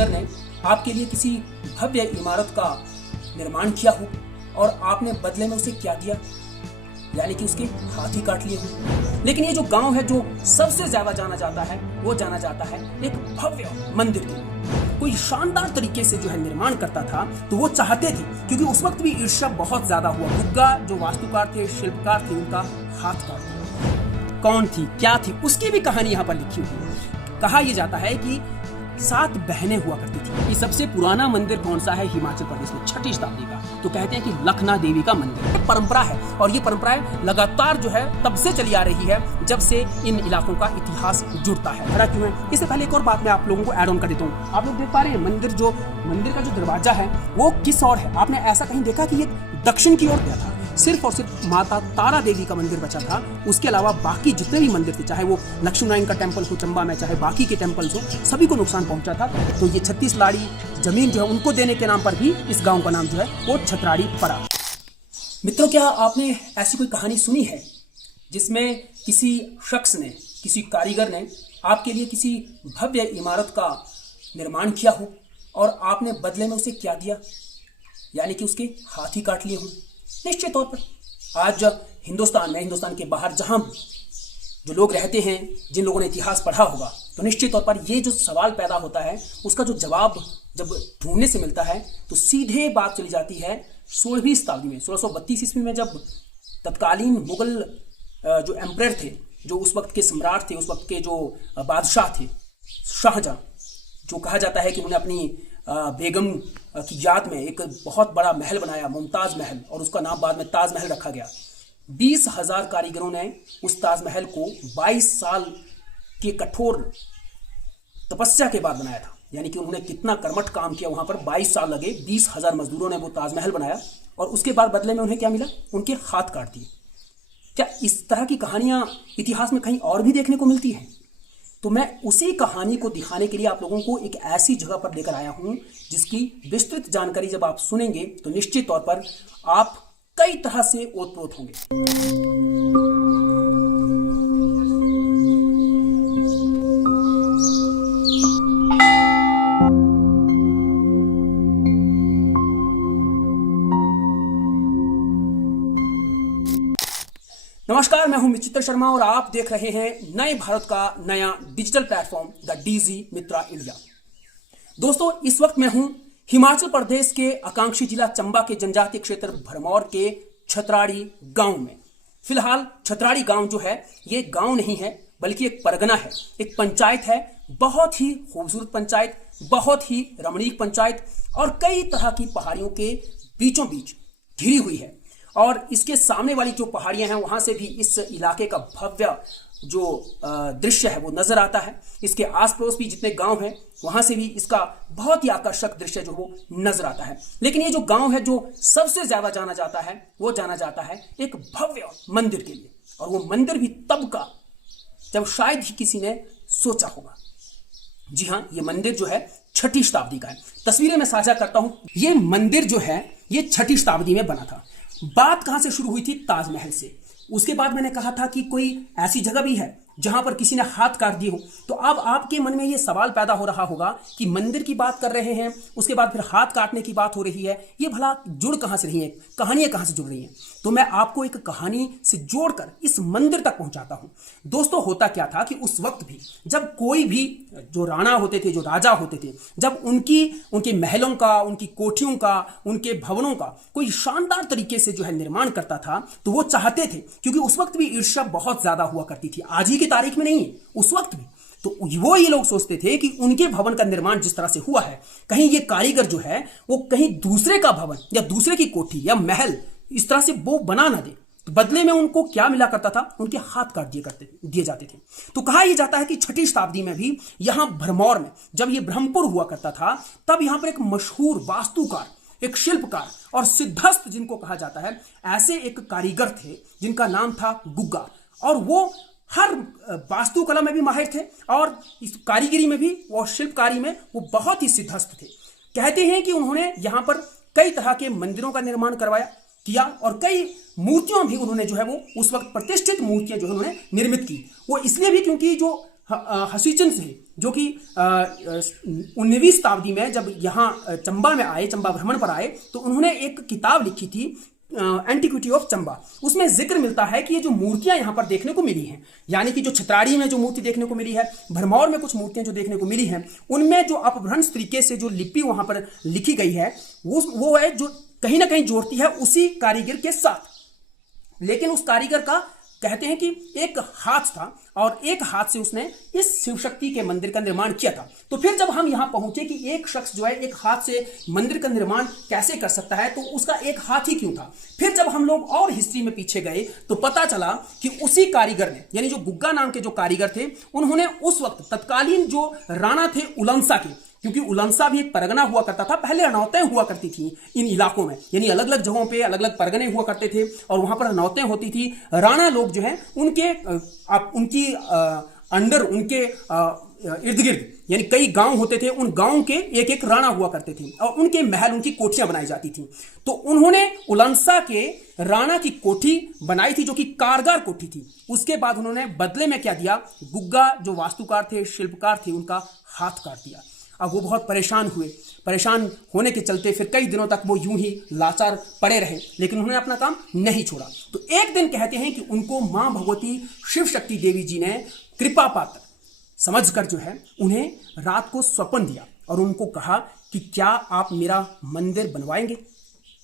कारीगर ने आपके लिए किसी भव्य इमारत का निर्माण किया हो और आपने बदले में उसे क्या दिया, यानी कि उसके हाथ ही काट लिए हो। लेकिन ये जो गांव है जो सबसे ज्यादा जाना जाता है वो जाना जाता है एक भव्य मंदिर के लिए। कोई शानदार तरीके से जो है निर्माण करता था तो वो चाहते थे, क्योंकि उस वक्त भी ईर्ष्या बहुत ज्यादा हुआ। गुग्गा जो वास्तुकार थे, शिल्पकार थे, उनका हाथ काट दिया। कौन थी, क्या थी, उसकी भी कहानी यहाँ पर लिखी हुई है। कहा यह जाता है कि 7 बहनें हुआ करती थी। ये सबसे पुराना मंदिर कौन सा है हिमाचल प्रदेश में, 6ठी शताब्दी का, तो कहते हैं कि लखना देवी का मंदिर। परंपरा है और ये परंपराएं लगातार जो है तब से चली आ रही है जब से इन इलाकों का इतिहास जुड़ता है। खड़ा क्यों है, इससे पहले एक और बात मैं आप लोगों को ऐड ऑन कर देता हूँ। आप लोग देख पा रहे हैं मंदिर का जो दरवाजा है वो किस ओर है। आपने ऐसा कहीं देखा कि ये दक्षिण की ओर गया था। सिर्फ और सिर्फ माता तारा देवी का मंदिर बचा था, उसके अलावा बाकी जितने भी मंदिर थे, चाहे वो लक्ष्मी नारायण का टेम्पल हो चंबा में, चाहे बाकी के टेम्पल्स हो, सभी को नुकसान पहुंचा था। तो ये 36 लाड़ी जमीन जो है उनको देने के नाम पर भी इस गांव का नाम जो है वो छतराड़ी पड़ा। मित्रों, क्या आपने ऐसी कोई कहानी सुनी है जिसमें किसी शख्स ने, किसी कारीगर ने आपके लिए किसी भव्य इमारत का निर्माण किया हो और आपने बदले में उसे क्या दिया, यानी कि उसके हाथ ही काट लिए हों? निश्चित तौर पर आज हिंदुस्तान के बाहर जहां जो लोग रहते हैं, जिन लोगों ने इतिहास पढ़ा होगा, तो निश्चित तौर पर ये जो सवाल पैदा होता है उसका जो जवाब जब ढूंढने से मिलता है तो सीधे बात चली जाती है 16वीं शताब्दी में, 1632 ईस्वी में, जब तत्कालीन मुगल जो एम्परर थे, जो उस वक्त के सम्राट थे, उस वक्त के जो बादशाह थे, शाहजहां, जो कहा जाता है कि उन्होंने अपनी बेगम की याद में एक बहुत बड़ा महल बनाया, मुमताज महल, और उसका नाम बाद में ताजमहल रखा गया। 20,000 कारीगरों ने उस ताजमहल को 22 साल के कठोर तपस्या के बाद बनाया था। यानी कि उन्होंने कितना कर्मठ काम किया, वहां पर 22 साल लगे, 20,000 मजदूरों ने वो ताजमहल बनाया और उसके बाद बदले में उन्हें क्या मिला, उनके हाथ काट दिए। क्या इस तरह की कहानियां इतिहास में कहीं और भी देखने को मिलती हैं? तो मैं उसी कहानी को दिखाने के लिए आप लोगों को एक ऐसी जगह पर लेकर आया हूं जिसकी विस्तृत जानकारी जब आप सुनेंगे तो निश्चित तौर पर आप कई तरह से ओतप्रोत होंगे। नमस्कार, मैं हूं मिचित्र शर्मा और आप देख रहे हैं नए भारत का नया digital platform the DG Mitra India. दोस्तों, इस वक्त मैं हूं हिमाचल प्रदेश के आकांक्षी जिला चंबा के जनजातीय क्षेत्र भरमौर के छतराड़ी गांव में। फिलहाल छतराड़ी गांव जो है ये गांव नहीं है बल्कि एक परगना है, एक पंचायत है, बहुत ही खूबसूरत पंचायत, बहुत ही रमणीक पंचायत और कई तरह की पहाड़ियों के बीचों बीच घिरी हुई है। और इसके सामने वाली जो पहाड़ियां हैं वहां से भी इस इलाके का भव्य जो दृश्य है वो नजर आता है। इसके आस पड़ोस भी जितने गांव हैं वहां से भी इसका बहुत ही आकर्षक दृश्य जो वो नजर आता है। लेकिन ये जो गांव है जो सबसे ज्यादा जाना जाता है वो जाना जाता है एक भव्य मंदिर के लिए, और वो मंदिर भी तब का जब शायद ही किसी ने सोचा होगा। जी हाँ, ये मंदिर जो है 6ठी शताब्दी का है। तस्वीरें मैं साझा करता हूं। ये मंदिर जो है ये 6ठी शताब्दी में बना था। बात कहां से शुरू हुई थी? ताजमहल से। उसके बाद मैंने कहा था कि कोई ऐसी जगह भी है जहां पर किसी ने हाथ काट दिए हो। तो अब आपके मन में यह सवाल पैदा हो रहा होगा कि मंदिर की बात कर रहे हैं, उसके बाद फिर हाथ काटने की बात हो रही है, ये भला जुड़ कहां से रही है, कहानियां कहां से जुड़ रही हैं? तो मैं आपको एक कहानी से जोड़कर इस मंदिर तक पहुंचाता हूं। दोस्तों, होता क्या था कि उस वक्त भी जब कोई भी जो राणा होते थे, जो राजा होते थे, जब उनके महलों का, उनकी कोठियों का, उनके भवनों का कोई शानदार तरीके से जो है निर्माण करता था तो वो चाहते थे, क्योंकि उस वक्त भी ईर्ष्या बहुत ज्यादा हुआ करती थी, आज ही की तारीख में नहीं, उस वक्त भी। तो वो ये लोग सोचते थे कि उनके भवन का निर्माण जिस तरह से हुआ है, कहीं ये कारीगर जो है वो कहीं दूसरे का भवन या दूसरे की कोठी या महल इस तरह से वो बना ना दे। तो बदले में उनको क्या मिला करता था? उनके हाथ काट दिए जाते थे। तो कहा यह जाता है कि 6ठी शताब्दी में भी यहां भरमौर में जब ये ब्रह्मपुर हुआ करता था तब यहां पर एक मशहूर वास्तुकार, एक शिल्पकार और सिद्धस्थ जिनको कहा जाता है, ऐसे एक कारीगर थे जिनका नाम था गुग्गा। और वो हर वास्तुकला में भी माहिर थे और इस कारीगरी में भी और शिल्पकारी में वो बहुत ही सिद्धस्थ थे। कहते हैं कि उन्होंने यहाँ पर कई तरह के मंदिरों का निर्माण किया और कई मूर्तियां भी उन्होंने जो है वो उस वक्त प्रतिष्ठित मूर्तियां जो है उन्होंने निर्मित की। वो इसलिए भी क्योंकि जो हसीचन थे, जो कि 19वीं शताब्दी में जब यहाँ चंबा में आए, चंबा भ्रमण पर आए, तो उन्होंने एक किताब लिखी थी एंटिक्विटी ऑफ चंबा। उसमें जिक्र मिलता है कि ये जो मूर्तियां यहाँ पर देखने को मिली हैं, यानी कि जो छतराड़ी में जो मूर्ति देखने को मिली है, भरमौर में कुछ मूर्तियां जो देखने को मिली हैं, उनमें जो अपभ्रंश तरीके से जो लिपि वहां पर लिखी गई है वो है जो कहीं ना कहीं जोड़ती है उसी कारीगर के साथ। लेकिन उस कारीगर का कहते हैं कि एक हाथ था और एक हाथ से उसने इस शिव शक्ति के मंदिर का निर्माण किया था। तो फिर जब हम यहां पहुंचे कि एक शख्स जो है एक हाथ से मंदिर का निर्माण कैसे कर सकता है, तो उसका एक हाथ ही क्यों था। फिर जब हम लोग और हिस्ट्री में पीछे गए तो पता चला कि उसी कारीगर ने, यानी जो गुग्गा नाम के जो कारीगर थे, उन्होंने उस वक्त तत्कालीन जो राणा थे उलंसा के, क्योंकि उलंसा भी एक परगना हुआ करता था, पहले अनौतें हुआ करती थी इन इलाकों में, यानी अलग अलग जगहों पे अलग अलग परगने हुआ करते थे और वहां पर अनौतें होती थी। राणा लोग जो हैं उनकी अंडर, उनके इर्द गिर्द, यानी कई गांव होते थे, उन गांव के एक एक राणा हुआ करते थे और उनके महल, उनकी कोठियां बनाई जाती थी। तो उन्होंने उलंसा के राणा की कोठी बनाई थी जो कि कारगर कोठी थी। उसके बाद उन्होंने बदले में क्या दिया, गुग्गा जो वास्तुकार थे, शिल्पकार थे, उनका हाथ काट दिया। अब वो बहुत परेशान हुए, परेशान होने के चलते फिर कई दिनों तक वो यूं ही लाचार पड़े रहे, लेकिन उन्होंने अपना काम नहीं छोड़ा। तो एक दिन कहते हैं कि उनको मां भगवती शिव शक्ति देवी जी ने कृपा पात्र समझकर जो है उन्हें रात को स्वप्न दिया और उनको कहा कि क्या आप मेरा मंदिर बनवाएंगे।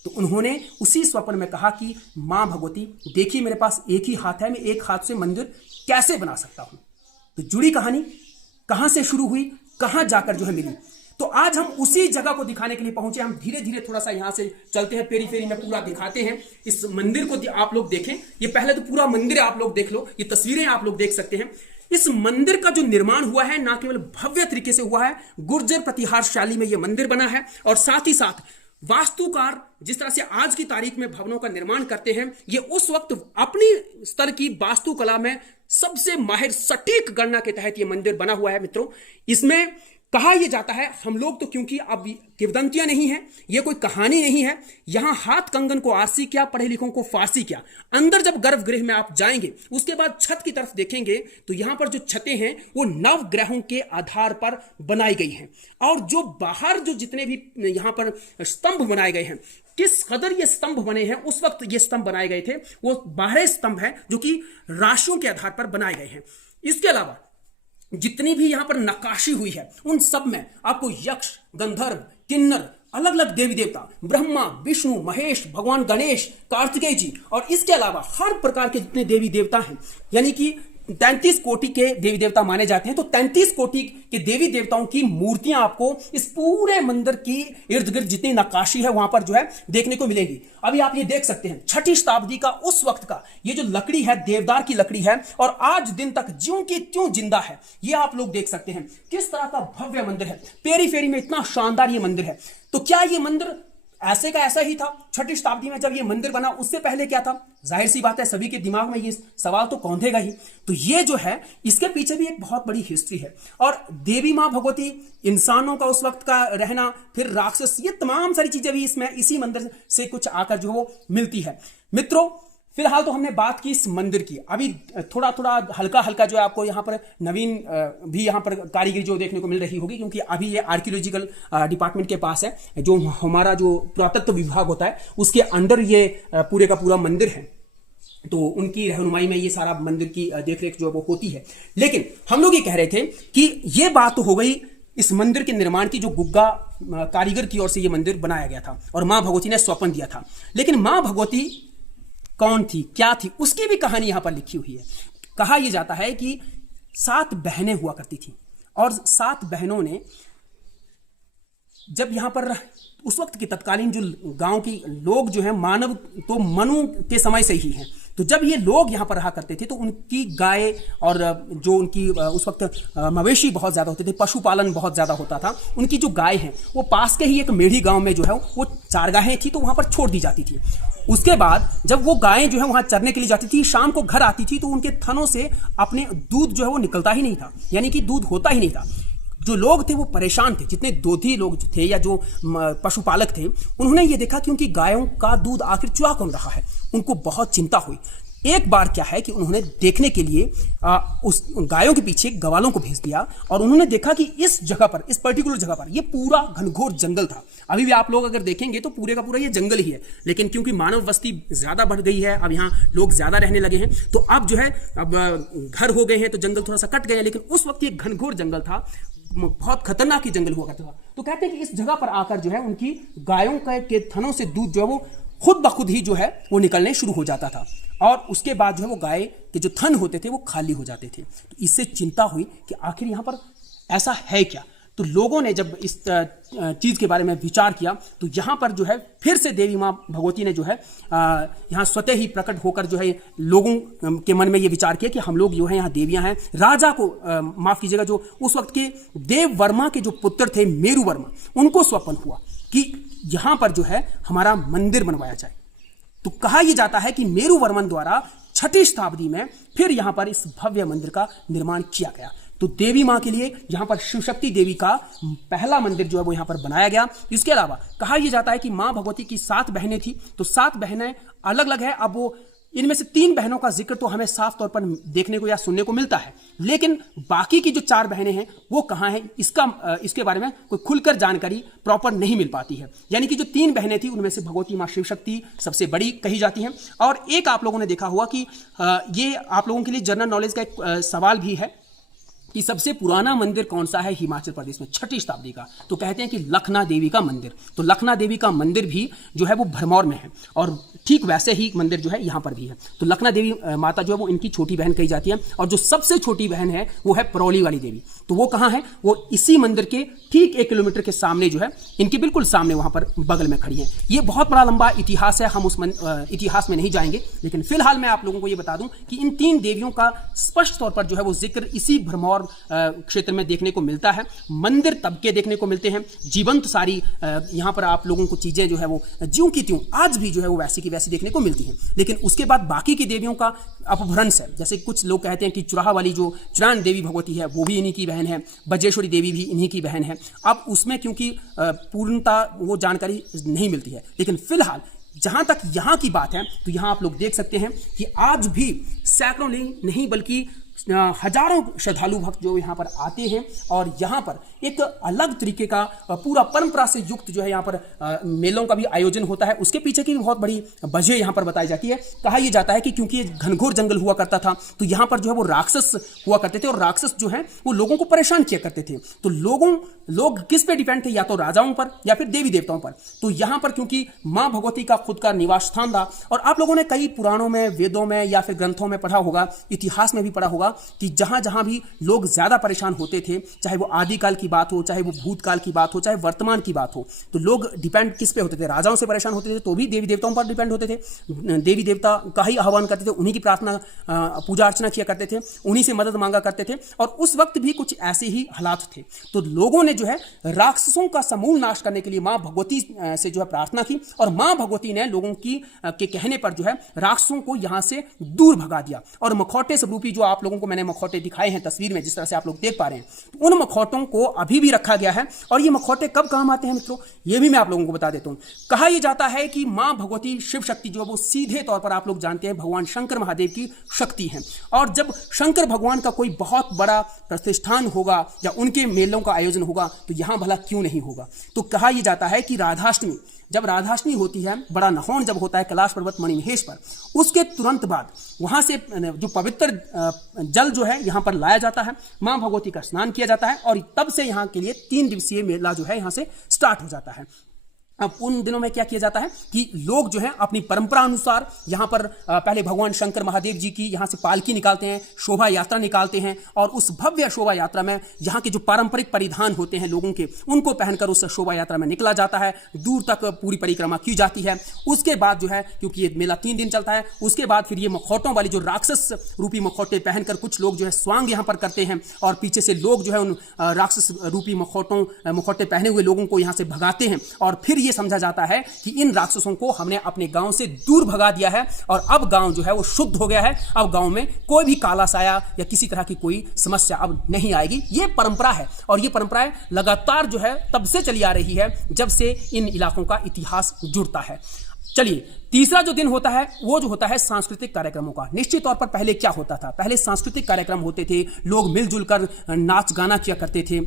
तो उन्होंने उसी स्वप्न में कहा कि मां भगवती देखिए, मेरे पास एक ही हाथ है, मैं एक हाथ से मंदिर कैसे बना सकता हूं। तो जुड़ी कहानी कहां से शुरू हुई, कहां जाकर जो है मिली। तो आज हम उसी जगह को दिखाने के लिए पहुंचे। हम धीरे धीरे थोड़ा सा यहां से चलते हैं, पेरी फेरी में पूरा दिखाते हैं। इस मंदिर को आप लोग देखें, ये पहले तो पूरा मंदिर आप लोग देख लो, ये तस्वीरें आप लोग देख सकते हैं। इस मंदिर का जो निर्माण हुआ है ना केवल भव्य तरीके से हुआ है, गुर्जर प्रतिहार शैली में यह मंदिर बना है और साथ ही साथ वास्तुकार जिस तरह से आज की तारीख में भवनों का निर्माण करते हैं, ये उस वक्त अपनी स्तर की वास्तुकला में सबसे माहिर सटीक गणना के तहत यह मंदिर बना हुआ है। मित्रों, इसमें कहा यह जाता है, हम लोग तो क्योंकि अब किंवदंतियां नहीं है, यह कोई कहानी नहीं है, यहां हाथ कंगन को आरसी क्या, पढ़े लिखों को फारसी क्या। अंदर जब गर्भगृह में आप जाएंगे, उसके बाद छत की तरफ देखेंगे तो यहां पर जो छतें हैं वो नवग्रहों के आधार पर बनाई गई हैं और जो बाहर जो जितने भी यहां पर स्तंभ बनाए गए हैं, किस कदर ये स्तंभ बने हैं, उस वक्त ये स्तंभ बनाए गए थे, वो 12 स्तंभ हैं जो कि राशियों के आधार पर बनाए गए हैं। इसके अलावा जितनी भी यहां पर नक्काशी हुई है, उन सब में आपको यक्ष, गंधर्व, किन्नर, अलग अलग देवी देवता, ब्रह्मा, विष्णु, महेश, भगवान गणेश, कार्तिकेय जी और इसके अलावा हर प्रकार के जितने देवी देवता हैं, यानी कि 33 कोटि के देवी देवता माने जाते हैं। तो 33 कोटि के देवी देवताओं की मूर्तियां आपको इस पूरे मंदिर की इर्द गिर्द जितनी नक्काशी है वहां पर जो है देखने को मिलेगी। अभी आप ये देख सकते हैं 6ठी शताब्दी का उस वक्त का ये जो लकड़ी है, देवदार की लकड़ी है और आज दिन तक ज्यों की त्यों जिंदा है। ये आप लोग देख सकते हैं किस तरह का भव्य मंदिर है, पेरी फेरी में इतना शानदार ये मंदिर है। तो क्या ये मंदिर ऐसे का ऐसा ही था 6ठी शताब्दी में जब ये मंदिर बना, उससे पहले क्या था? जाहिर सी बात है सभी के दिमाग में ये सवाल तो कौंधेगा ही। तो ये जो है इसके पीछे भी एक बहुत बड़ी हिस्ट्री है और देवी मां भगवती, इंसानों का उस वक्त का रहना, फिर राक्षस, ये तमाम सारी चीजें भी इसमें इसी मंदिर से कुछ आकर जो वो मिलती है। मित्रों, फिलहाल तो हमने बात की इस मंदिर की, अभी थोड़ा थोड़ा हल्का हल्का जो है आपको यहाँ पर नवीन भी यहाँ पर कारीगरी जो देखने को मिल रही होगी, क्योंकि अभी ये आर्कियोलॉजिकल डिपार्टमेंट के पास है, जो हमारा जो पुरातत्व विभाग होता है उसके अंडर ये पूरे का पूरा मंदिर है। तो उनकी रहनुमाई में ये सारा मंदिर की देखरेख जो है वो होती है। लेकिन हम लोग ये कह रहे थे कि ये बात तो हो गई इस मंदिर के निर्माण की, जो गुग्गा कारीगर की ओर से ये मंदिर बनाया गया था और मां भगवती ने स्वप्न दिया था। लेकिन मां भगवती कौन थी, क्या थी, उसकी भी कहानी यहां पर लिखी हुई है। कहा यह जाता है कि 7 बहनें हुआ करती थी और 7 बहनों ने जब यहां पर उस वक्त के तत्कालीन जो गांव के लोग जो हैं, मानव तो मनु के समय से ही हैं, तो जब ये लोग यहाँ पर रहा करते थे तो उनकी गाय और जो उनकी उस वक्त मवेशी बहुत ज़्यादा होते थे, पशुपालन बहुत ज़्यादा होता था। उनकी जो गाय हैं वो पास के ही एक मेढ़ी गांव में जो है वो चारगाहें थी, तो वहाँ पर छोड़ दी जाती थी। उसके बाद जब वो गायें जो है वहाँ चरने के लिए जाती थी, शाम को घर आती थी तो उनके थनों से अपने दूध जो है वो निकलता ही नहीं था, यानी कि दूध होता ही नहीं था। जो लोग थे वो परेशान थे, जितने दोधी लोग थे या जो पशुपालक थे, उन्होंने ये देखा कि उनकी गायों का दूध आखिर चुरा कौन रहा है। उनको बहुत चिंता हुई। एक बार क्या है कि उन्होंने देखने के लिए उस गायों के पीछे गवालों को भेज दिया और उन्होंने देखा कि इस जगह पर, इस पर्टिकुलर जगह पर, ये पूरा घनघोर जंगल था। अभी भी आप लोग अगर देखेंगे तो पूरे का पूरा ये जंगल ही है, लेकिन क्योंकि मानव बस्ती ज्यादा बढ़ गई है, अब यहाँ लोग ज्यादा रहने लगे हैं, तो अब जो है अब घर हो गए हैं, तो जंगल थोड़ा सा कट गए हैं, लेकिन उस वक्त ये घनघोर जंगल था, बहुत खतरनाक ही जंगल हुआ करता था। तो कहते हैं कि इस जगह पर आकर जो है उनकी गायों के थनों से दूध जो है वो खुद ब खुद ही जो है वो निकलने शुरू हो जाता था, और उसके बाद जो है वो गाय के जो थन होते थे वो खाली हो जाते थे। तो इससे चिंता हुई कि आखिर यहाँ पर ऐसा है क्या। तो लोगों ने जब इस चीज़ के बारे में विचार किया तो यहाँ पर जो है फिर से देवी माँ भगवती ने जो है यहाँ स्वतः ही प्रकट होकर जो है लोगों के मन में ये विचार किया कि हम लोग जो है यहाँ देवियाँ हैं। राजा को माफ़ कीजिएगा, जो उस वक्त के देव वर्मा के जो पुत्र थे मेरू वर्मा, उनको स्वप्न हुआ कि यहाँ पर जो है हमारा मंदिर बनवाया जाए। तो कहा यह जाता है कि मेरू वर्मन द्वारा 6ठी शताब्दी में फिर यहाँ पर इस भव्य मंदिर का निर्माण किया गया। तो देवी माँ के लिए यहाँ पर शिव शक्ति देवी का पहला मंदिर जो है वो यहाँ पर बनाया गया। इसके अलावा कहा यह जाता है कि माँ भगवती की 7 बहनें थी, तो 7 बहनें अलग अलग है। अब वो इनमें से 3 बहनों का जिक्र तो हमें साफ तौर पर देखने को या सुनने को मिलता है, लेकिन बाकी की जो 4 बहनें हैं वो कहाँ हैं, इसके बारे में कोई खुलकर जानकारी प्रॉपर नहीं मिल पाती है। यानी कि जो 3 बहनें थी उनमें से भगवती माँ शिव शक्ति सबसे बड़ी कही जाती हैं। और एक आप लोगों ने देखा हुआ कि ये आप लोगों के लिए जनरल नॉलेज का एक सवाल भी है कि सबसे पुराना मंदिर कौन सा है हिमाचल प्रदेश में 6ठी शताब्दी का। तो कहते हैं कि लखना देवी का मंदिर। तो लखना देवी का मंदिर भी जो है वो भरमौर में है, और ठीक वैसे ही मंदिर जो है यहाँ पर भी है। तो लखना देवी माता जो है वो इनकी छोटी बहन कही जाती है, और जो सबसे छोटी बहन है वो है परौली वाली देवी। तो वो कहाँ है, वो इसी मंदिर के ठीक 1 किलोमीटर के सामने जो है, इनके बिल्कुल सामने वहाँ पर बगल में खड़ी है। ये बहुत बड़ा लंबा इतिहास है, हम उस इतिहास में नहीं जाएंगे, लेकिन फिलहाल मैं आप लोगों को ये बता दूं कि इन 3 देवियों का स्पष्ट तौर पर जो है वो जिक्र इसी भरमौर क्षेत्र में देखने को मिलता है। मंदिर तब के देखने को मिलते हैं, जीवंत सारी यहाँ पर आप लोगों को चीजें जो है वो ज्यों की त्यों आज भी जो है वो वैसी की वैसी देखने को मिलती हैं। लेकिन उसके बाद बाकी की देवियों का अपभ्रंश है। जैसे कुछ लोग कहते हैं कि चुराहा वाली जो चुरान देवी भगवती है वो भी इन्हीं की बहन है, बजेश्वरी देवी भी इन्हीं की बहन है। अब उसमें क्योंकि पूर्णता वो जानकारी नहीं मिलती है, लेकिन फिलहाल जहां तक यहां की बात है तो यहां आप लोग देख सकते हैं कि आज भी सैकड़ों नहीं बल्कि हजारों श्रद्धालु भक्त जो यहाँ पर आते हैं, और यहाँ पर एक अलग तरीके का पूरा परंपरा से युक्त जो है यहाँ पर मेलों का भी आयोजन होता है। उसके पीछे की भी बहुत बड़ी वजह यहाँ पर बताई जाती है। कहा यह जाता है कि क्योंकि ये घनघोर जंगल हुआ करता था, तो यहाँ पर जो है वो राक्षस हुआ करते थे, और राक्षस जो है वो लोगों को परेशान किया करते थे। तो लोग किस पे डिपेंड थे, या तो राजाओं पर या फिर देवी देवताओं पर। तो यहाँ पर क्योंकि माँ भगवती का खुद का निवास स्थान था, और आप लोगों ने कई पुराणों में, वेदों में या फिर ग्रंथों में पढ़ा होगा, इतिहास में भी पढ़ा होगा कि जहां जहां भी लोग ज्यादा परेशान होते थे, चाहे वो आदिकाल की बात हो, चाहे वो भूतकाल की बात हो, चाहे वर्तमान की बात हो, तो लोग डिपेंड किस पे होते थे, राजाओं से परेशान होते थे तो भी देवी देवताओं पर डिपेंड होते थे, देवी देवता का ही आह्वान करते थे, उन्हीं की प्रार्थना पूजा अर्चना किया करते थे, उन्हीं से मदद मांगा करते थे। और उस वक्त भी कुछ ऐसे ही हालात थे। तो लोगों ने जो है राक्षसों का समूल नाश करने के लिए मां भगवती से जो है प्रार्थना की, और मां भगवती ने लोगों के कहने पर जो है राक्षसों को यहां से दूर भगा दिया। और मखौटे स्वरूपी जो आप लोगों को मैंने मखौटे दिखाए हैं तस्वीर में, जिस तरह से आप लोग देख पा रहे हैं, तो उन मखौटों को अभी भी रखा गया है। और ये मखौटे कब काम आते हैं मित्रों, ये भी मैं आप लोगों को बता देता हूं। कहा यह जाता है कि मां भगवती शिव शक्ति जो है वो सीधे तौर पर आप लोग जानते हैं भगवान शंकर महादेव की शक्ति है। और जब शंकर भगवान का कोई बहुत बड़ा प्रतिष्ठान होगा या उनके मेलों का आयोजन होगा, तो यहां भला क्यों नहीं होगा। तो कहा यह जाता है कि राधाष्टमी, जब राधाष्टमी होती है, बड़ा नहौन जब होता है कैलाश पर्वत मणिमहेश पर, उसके तुरंत बाद वहां से जो पवित्र जल जो है यहां पर लाया जाता है, मां भगवती का स्नान किया जाता है, और तब से यहां के लिए 3 दिवसीय मेला जो है यहां से स्टार्ट हो जाता है। अब उन दिनों में क्या किया जाता है कि लोग जो है अपनी परंपरा अनुसार यहाँ पर पहले भगवान शंकर महादेव जी की यहाँ से पालकी निकालते हैं, शोभा यात्रा निकालते हैं, और उस भव्य शोभा यात्रा में यहाँ के जो पारंपरिक परिधान होते हैं लोगों के, उनको पहनकर उस शोभा यात्रा में निकला जाता है, दूर तक पूरी परिक्रमा की जाती है। उसके बाद जो है, क्योंकि ये मेला 3 दिन चलता है, उसके बाद फिर ये मखौटों वाली जो राक्षस रूपी मखौटे पहनकर कुछ लोग जो है स्वांग यहाँ पर करते हैं, और पीछे से लोग जो है उन राक्षस रूपी मखौटे पहने हुए लोगों को यहाँ से भगाते हैं। और फिर ये समझा जाता है कि इन राक्षसों को हमने अपने गांव से दूर भगा दिया है, और अब गांव जो है वो शुद्ध हो गया है। अब गांव में कोई भी काला साया या किसी तरह की कोई समस्या अब नहीं आएगी। ये परंपरा है, और ये परंपराएं लगातार जो है तब से चली आ रही है जब से इन इलाकों का इतिहास जुड़ता है। चलिए, तीसरा जो दिन होता है वो जो होता है सांस्कृतिक कार्यक्रमों का। निश्चित तौर पर पहले क्या होता था, पहले सांस्कृतिक कार्यक्रम होते थे, लोग मिलजुल कर नाच गाना किया करते थे,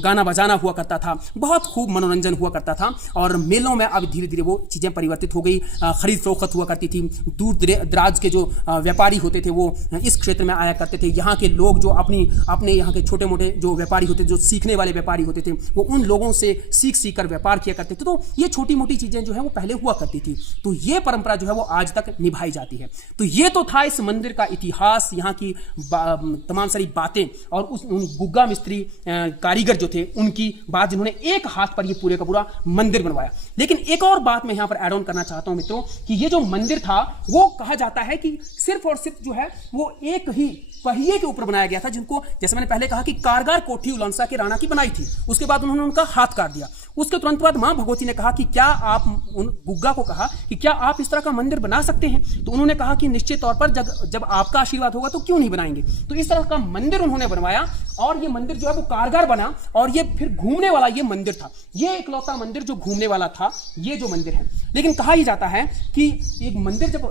गाना बजाना हुआ करता था, बहुत खूब मनोरंजन हुआ करता था। और मेलों में अब धीरे धीरे वो चीज़ें परिवर्तित हो गई, खरीद फरोख्त हुआ करती थी, दूर दराज के जो व्यापारी होते थे वो इस क्षेत्र में आया करते थे। यहाँ के लोग जो अपने यहाँ के छोटे मोटे जो व्यापारी होते थे, जो सीखने वाले व्यापारी होते थे, वो उन लोगों से सीख कर व्यापार किया करते थे। तो ये छोटी मोटी चीज़ें जो है वो पहले हुआ करती थी। तो ये परंपरा जो है वो आज तक निभाई जाती है। तो ये तो था इस मंदिर का इतिहास, यहाँ की तमाम सारी बातें और उन गुग्गा मिस्त्री कारीगर जो थे उनकी बात, जिन्होंने एक हाथ पर ये पूरे का पूरा मंदिर बनवाया। लेकिन एक और बात मैं यहाँ पर ऐड ऑन करना चाहता हूँ मित्रों, कि ये जो मंदिर था वो कहा जाता है कि सिर्फ और सिर्फ जो है वो एक ही पहिए के ऊपर बनाया गया था, जिनको जैसे मैंने पहले कहा कि कारगर कोठी उलंसा के राणा की बनाई थी। उसके बाद उन्होंने उनका हाथ काट दिया। उसके तुरंत बाद मां भगवती ने कहा कि क्या आप उन गुग्गा को कहा कि क्या आप इस तरह का मंदिर बना सकते हैं? तो उन्होंने कहा कि निश्चित तौर पर जब आपका आशीर्वाद होगा तो क्यों नहीं बनाएंगे। तो इस तरह का मंदिर उन्होंने बनवाया और ये मंदिर जो है वो कारगर बना और ये फिर घूमने वाला ये मंदिर था। ये इकलौता मंदिर जो घूमने वाला था ये जो मंदिर है। लेकिन कहा ही जाता है कि एक मंदिर जब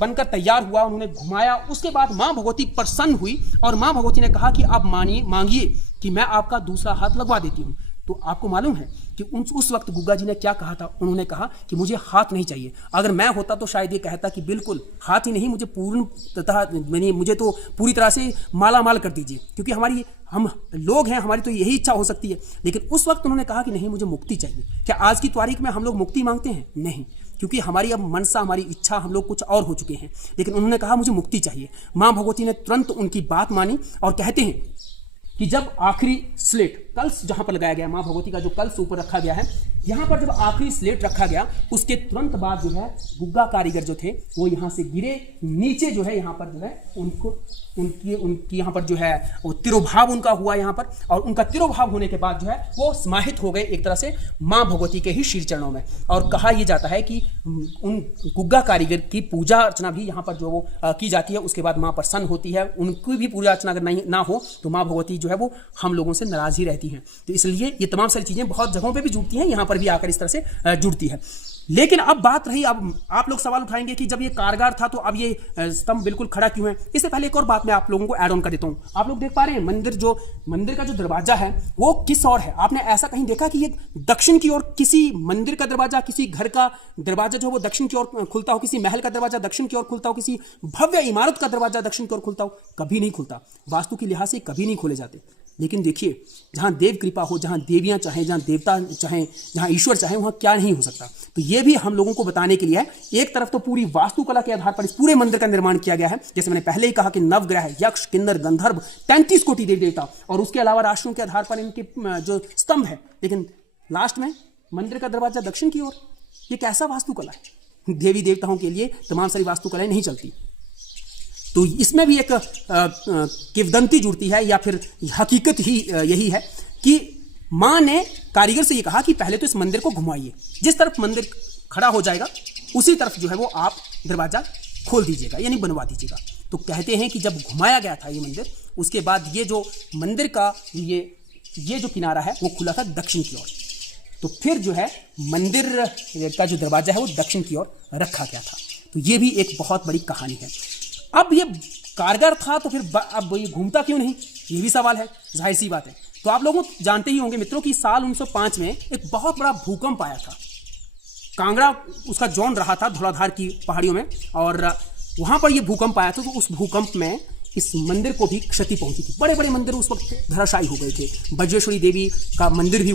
बनकर तैयार हुआ, उन्होंने घुमाया, उसके बाद मां भगवती प्रसन्न हुई और मां भगवती ने कहा कि आप मांगिए कि मैं आपका दूसरा हाथ लगवा देती हूं। तो आपको मालूम है कि उस वक्त गुग्गा जी ने क्या कहा था? उन्होंने कहा कि मुझे हाथ नहीं चाहिए। अगर मैं होता तो शायद ये कहता कि बिल्कुल हाथ ही नहीं, मुझे पूर्ण तथा मुझे तो पूरी तरह से माला माल कर दीजिए, क्योंकि हम लोग हैं, हमारी तो यही इच्छा हो सकती है। लेकिन उस वक्त उन्होंने कहा कि नहीं, मुझे मुक्ति चाहिए। क्या आज की तारीख में हम लोग मुक्ति मांगते हैं? नहीं, क्योंकि हमारी अब मनसा, हमारी इच्छा, हम लोग कुछ और हो चुके हैं। लेकिन उन्होंने कहा मुझे मुक्ति चाहिए। मां भगवती ने तुरंत उनकी बात मानी और कहते हैं कि जब आखिरी स्लेट कलश जहां पर लगाया गया, मां भगवती का जो कलश ऊपर रखा गया है, यहां पर जब आखिरी स्लेट रखा गया उसके तुरंत बाद जो है गुग्गा कारीगर जो थे वो यहां से गिरे नीचे, जो है यहां पर जो है उनकी यहां पर जो है वो तिरोभाव उनका हुआ यहां पर, और उनका तिरोभाव होने के बाद जो है वो समाहित हो गए एक तरह से मां भगवती के ही श्री चरणों में। और कहा यह जाता है कि उन गुग्गा कारीगर की पूजा अर्चना भी यहाँ पर जो वो की जाती है। उसके बाद माँ प्रसन्न होती है। उनकी भी पूजा अर्चना अगर नहीं ना हो तो माँ भगवती जो है वो हम लोगों से नाराज ही रहती हैं। तो इसलिए ये तमाम सारी चीज़ें बहुत जगहों पे भी जुड़ती हैं, यहाँ पर भी आकर इस तरह से जुड़ती है। लेकिन अब बात रही, अब आप लोग सवाल उठाएंगे कि जब ये कारगर था तो अब ये स्तंभ बिल्कुल खड़ा क्यों है। इससे पहले एक और बात मैं आप लोगों को ऐड ऑन कर देता हूँ। आप लोग देख पा रहे हैं मंदिर का जो दरवाजा है वो किस ओर है? आपने ऐसा कहीं देखा कि ये दक्षिण की ओर किसी मंदिर का दरवाजा, किसी घर का दरवाजा जो है वो दक्षिण की ओर खुलता हो, किसी महल का दरवाजा दक्षिण की ओर खुलता हो, किसी भव्य इमारत का दरवाजा दक्षिण की ओर खुलता हो? कभी नहीं खुलता। वास्तु के लिहाज से कभी नहीं खोले जाते। लेकिन देखिए, जहाँ देव कृपा हो, जहाँ देवियाँ चाहें, जहाँ देवता चाहें, जहाँ ईश्वर चाहें, वहाँ क्या नहीं हो सकता। तो ये भी हम लोगों को बताने के लिए है। एक तरफ तो पूरी वास्तुकला के आधार पर इस पूरे मंदिर का निर्माण किया गया है, जैसे मैंने पहले ही कहा कि नवग्रह, यक्ष, किन्नर, गंधर्व, 33 कोटि देवी देवता, और उसके अलावा राशियों के आधार पर इनके जो स्तंभ है। लेकिन लास्ट में मंदिर का दरवाजा दक्षिण की ओर। ये कैसा वास्तुकला है? देवी देवताओं के लिए तमाम सारी वास्तुकलाएं नहीं चलती। तो इसमें भी एक किंवदंती जुड़ती है, या फिर हकीकत ही यही है कि माँ ने कारीगर से ये कहा कि पहले तो इस मंदिर को घुमाइए, जिस तरफ मंदिर खड़ा हो जाएगा उसी तरफ जो है वो आप दरवाजा खोल दीजिएगा, यानी बनवा दीजिएगा। तो कहते हैं कि जब घुमाया गया था ये मंदिर, उसके बाद ये जो मंदिर का ये जो किनारा है वो खुला था दक्षिण की ओर। तो फिर जो है मंदिर का जो दरवाजा है वो दक्षिण की ओर रखा गया था। तो ये भी एक बहुत बड़ी कहानी है। अब ये कारगर था तो फिर अब ये घूमता क्यों नहीं, ये भी सवाल है, जाहिर सी बात है। तो आप लोग जानते ही होंगे मित्रों कि साल 1905 में एक बहुत बड़ा भूकंप आया था। कांगड़ा उसका जोन रहा था, धौलाधार की पहाड़ियों में, और वहां पर ये भूकंप आया था। तो उस भूकंप में इस मंदिर को भी क्षति पहुंची थी। बड़े बड़े मंदिर उस वक्त धराशायी हो गए थे। बज्रेश्वरी देवी का मंदिर भी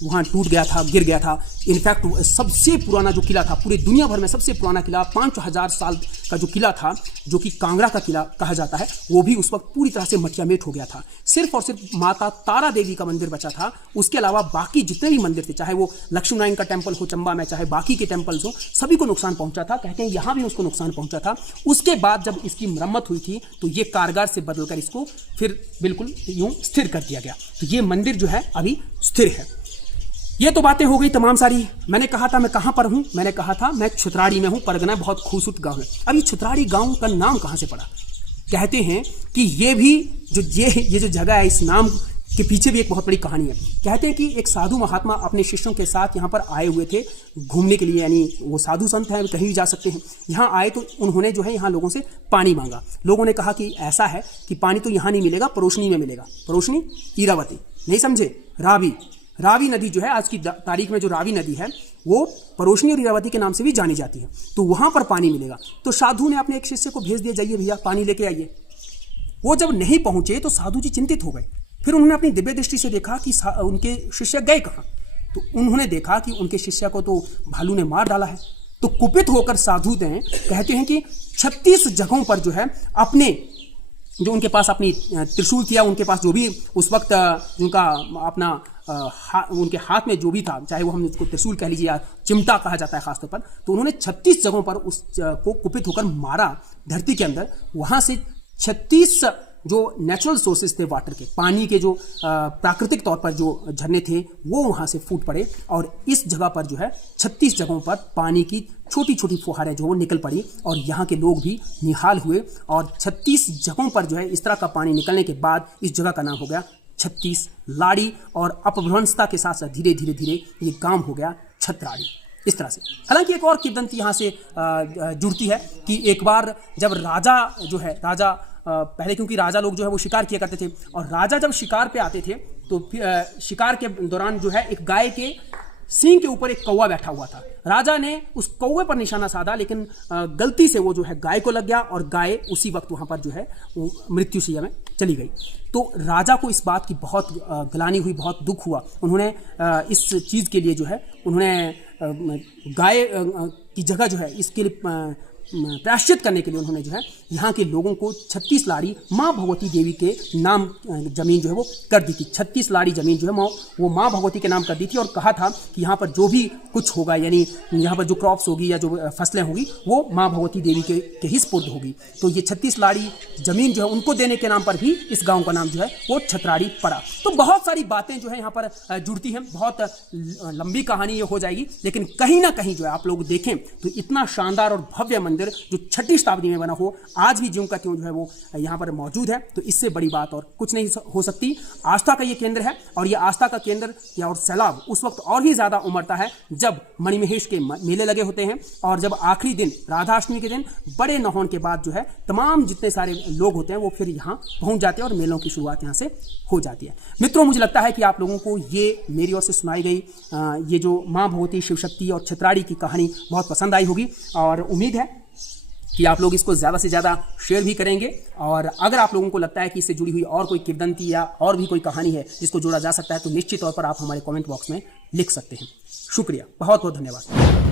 वहाँ टूट गया था, गिर गया था। इनफैक्ट सबसे पुराना जो किला था, पूरे दुनिया भर में सबसे पुराना किला, 5000 साल का जो किला था, जो कि कांगड़ा का किला कहा जाता है, वो भी उस वक्त पूरी तरह से मटियामेट हो गया था। सिर्फ और सिर्फ माता तारा देवी का मंदिर बचा था। उसके अलावा बाकी जितने भी मंदिर थे, चाहे वो लक्ष्मी नारायण का टेम्पल हो चंबा में, चाहे बाकी के टेम्पल्स हो, सभी को नुकसान पहुंचा था। कहते हैं यहाँ भी उसको नुकसान पहुंचा था। उसके बाद जब इसकी मरम्मत हुई थी तो ये कारगर से बदलकर इसको फिर बिल्कुल यूं स्थिर कर दिया गया। तो ये मंदिर जो है अभी स्थिर है। ये तो बातें हो गई तमाम सारी। मैंने कहा था मैं कहाँ पर हूँ, मैंने कहा था मैं छुतराड़ी में हूँ। परगना बहुत खूबसूरत गांव है। अब ये छुतराड़ी गांव का नाम कहाँ से पड़ा? कहते हैं कि ये भी ये जो जगह है, इस नाम के पीछे भी एक बहुत बड़ी कहानी है। कहते हैं कि एक साधु महात्मा अपने शिष्यों के साथ यहाँ पर आए हुए थे घूमने के लिए, यानी वो साधु संत हैं, कहीं भी जा सकते हैं। यहाँ आए तो उन्होंने जो है यहाँ लोगों से पानी मांगा। लोगों ने कहा कि ऐसा है कि पानी तो यहाँ नहीं मिलेगा, परोशनी में मिलेगा। परोशनी, इरावती, नहीं समझे? रावी नदी जो है आज की तारीख में, जो रावी नदी है वो परोशनी और इरावती के नाम से भी जानी जाती है, तो वहाँ पर पानी मिलेगा। तो साधु ने अपने एक शिष्य को भेज दिया, जाइए भैया पानी लेके आइए। वो जब नहीं पहुंचे तो साधु जी चिंतित हो गए। फिर उन्होंने अपनी दिव्य दृष्टि से देखा कि उनके शिष्य गए कहाँ। तो उन्होंने देखा कि उनके शिष्य को तो भालू ने मार डाला है। तो कुपित होकर साधु ने कहते हैं कि 36 जगहों पर जो है अपने, जो उनके पास अपनी त्रिशूल थी, उनके पास जो भी उस वक्त उनका अपना उनके हाथ में जो भी था, चाहे वो हम उसको त्रिशूल कह लीजिए या चिमटा कहा जाता है खासतौर पर, तो उन्होंने 36 जगहों पर उस को कुपित होकर मारा धरती के अंदर। वहां से 36 जो नेचुरल सोर्सेज थे वाटर के, पानी के जो प्राकृतिक तौर पर जो झरने थे वो वहां से फूट पड़े, और इस जगह पर जो है 36 जगहों पर पानी की छोटी छोटी फुहारें जो वो निकल पड़ी, और यहाँ के लोग भी निहाल हुए। और 36 जगहों पर जो है इस तरह का पानी निकलने के बाद इस जगह का नाम हो गया 36 लाड़ी, और अपभ्रंशता के साथ साथ धीरे धीरे धीरे ये गांव हो गया छतराड़ी। इस तरह से, हालांकि एक और किंवदंती यहाँ से जुड़ती है कि एक बार जब राजा जो है, राजा पहले क्योंकि राजा लोग जो है वो शिकार किया करते थे, और राजा जब शिकार पे आते थे तो शिकार के दौरान जो है एक गाय के सींग के ऊपर एक कौवा बैठा हुआ था। राजा ने उस कौवे पर निशाना साधा, लेकिन गलती से वो जो है गाय को लग गया, और गाय उसी वक्त वहाँ पर जो है वो मृत्युशैया में चली गई। तो राजा को इस बात की बहुत ग्लानि हुई, बहुत दुख हुआ। उन्होंने इस चीज़ के लिए जो है उन्होंने गाय की जगह जो है इसके लिए प्रायश्चित करने के लिए उन्होंने जो है यहाँ के लोगों को 36 लाड़ी माँ भगवती देवी के नाम जमीन जो है वो कर दी थी। 36 लाड़ी जमीन जो है वो माँ भगवती के नाम कर दी थी, और कहा था कि यहाँ पर जो भी कुछ होगा, यानी यहाँ पर जो क्रॉप्स होगी या जो फसलें होंगी वो माँ भगवती देवी के ही स्पुर्द होगी। तो ये 36 लाड़ी जमीन जो है उनको देने के नाम पर भी इस गाँव का नाम जो है वो छतराड़ी पड़ा। तो बहुत सारी बातें जो है यहाँ पर जुड़ती हैं, बहुत लंबी कहानी ये हो जाएगी, लेकिन कहीं ना कहीं जो है आप लोग देखें तो इतना शानदार और भव्य मंदिर जो 6ठी शताब्दी में बना हो, आज भी ज्यों का त्यों जो है वो यहाँ पर मौजूद है, तो इससे बड़ी बात और कुछ नहीं हो सकती। आस्था का ये केंद्र है, और ये आस्था का केंद्र या और सैलाब उस वक्त और ही ज्यादा उमड़ता है जब मणिमहेश के मेले लगे होते हैं, और जब आखिरी दिन राधाष्टमी के दिन बड़े नहान के बाद जो है तमाम जितने सारे लोग होते हैं वो फिर यहाँ पहुंच जाते हैं, और मेलों की शुरुआत यहाँ से हो जाती है। मित्रों, मुझे लगता है कि आप लोगों को ये मेरी ओर से सुनाई गई ये जो माँ भगवती, शिव शक्ति और छतराड़ी की कहानी बहुत पसंद आई होगी, और उम्मीद है कि आप लोग इसको ज़्यादा से ज़्यादा शेयर भी करेंगे। और अगर आप लोगों को लगता है कि इससे जुड़ी हुई और कोई किंवदंती या और भी कोई कहानी है जिसको जोड़ा जा सकता है, तो निश्चित तौर पर आप हमारे कमेंट बॉक्स में लिख सकते हैं। शुक्रिया, बहुत बहुत धन्यवाद।